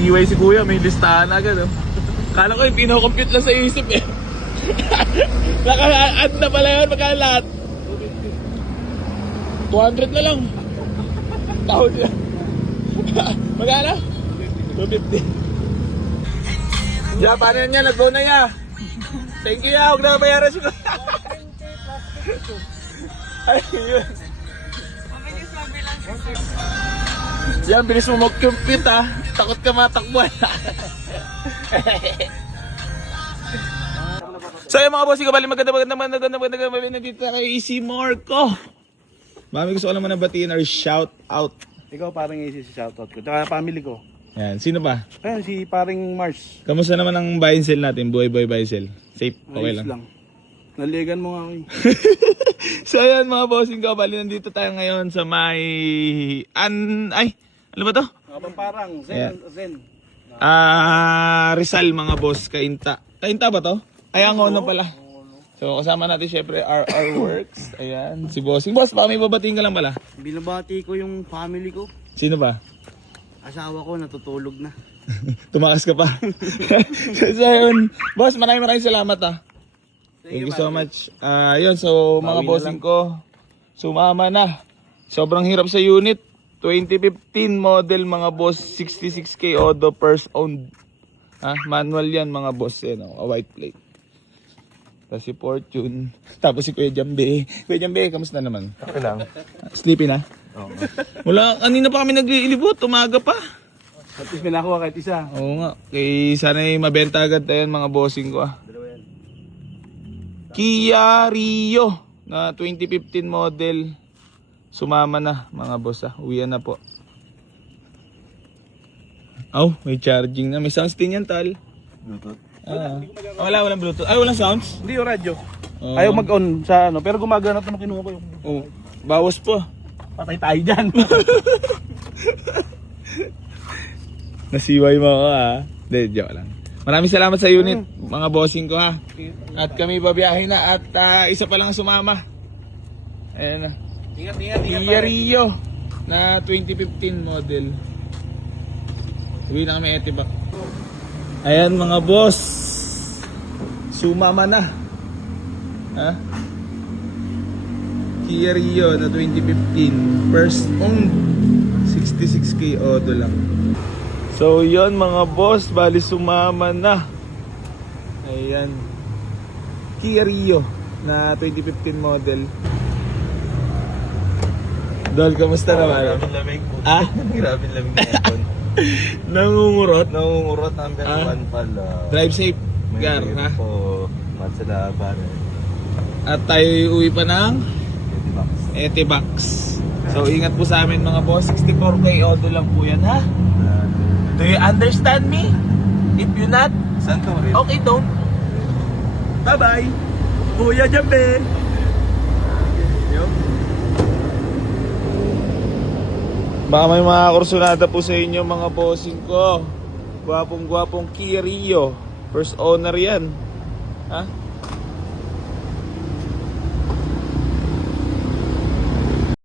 Nasiway si kuya, may listahan agad oh. Kala ko yung pinocompute lang sa isip eh. Naka-add na pala yun, magkano lahat? 200 na lang. Tawad yan. Magkano? 250. Ya, paano yan? Nag-go na ya. Thank you ya, huwag na bayaran siya. Ayun. Yan, bilis mo mag-compute ha. Takot ka matakbuhan. So yung mga bossing, kabali maganda dito kay Easy Marco. Mami, gusto ko naman nabatiin or shout out. Ikaw parang easy si shoutout ko. Tsaka family ko. Yan, sino ba? Ayan, si paring Mars. Kamusta naman ang buy and sell natin? Buy and sell. Safe, okay Ayos lang. Naligan mo nga ako eh. So ayan mga bossing, kabali nandito tayo ngayon sa may... Ay, ano ba to? Kapag parang, Ayan. Zen. Rizal mga boss, Kainta. Kainta ba to? Ay, ang ono pala. So kasama natin syempre RR Works. Ayan, si bossing. Boss, baka may babatiin ka lang pala. Binabati ko yung family ko. Sino ba? Asawa ko natutulog na. Tumakas ka pa. So yun, boss, maraming salamat ah. Thank you so much. Yun, so mga Bawi na bossing ko, sumama na. Sobrang hirap sa unit. 2015 model mga boss, 66K Odo first owned. Manual yan mga boss, yan, a white plate. Tapos si Fortune. Tapos si Kuya Jambe. Kuya Jambe, kamusta naman? Okay lang. Sleepy na? Oo. Wala, kanina pa kami nag-iilibot, umaga pa. At least may nakuha kahit isa. Oo nga, kay sana'y mabenta agad tayo mga bossing ko ah. Dalawa yan. Kia Rio na 2015 model. Sumama na mga boss ah. Uwian na po. May charging na. May sounds din yan tal. Bluetooth? Walang Bluetooth. Ay, walang sounds? Hindi yung radyo. Oo. Ayaw mag-on sa ano. Pero gumagana ito nung kinuha ko yung... Oh, bawas po. Patay tayo dyan. Nasiway mo ako ha. Hindi, joke lang. Maraming salamat sa unit, mga bossing ko ha. At kami babiyahin na at isa pa lang sumama. Ayan na. Ingat. Kia Rio na 2015 model. Uwi na kami Etibac. Ayan mga boss. Sumama na. Kia Rio na 2015. First owned. 66K Odo lang. So yon mga boss, bali sumama na. Ayan. Kia Rio na 2015 model. Dol, kamusta naman? Grabing lamig po. Grabing lamig na aircon. Nangungurot? Nangungurot number 1 pala. Drive safe, Gar, ha? Po, matsalaban. At tayo uwi pa ng Etibac. So ingat po sa amin mga boss, 64K Odo lang po yan ha? Do you understand me? If you not, Saan to rin? okay don't. Bye bye. Kuya Jambe. Baka may mga kursunada po sa inyo mga bossing ko. Gwapong Kia Rio. First owner yan. Ha?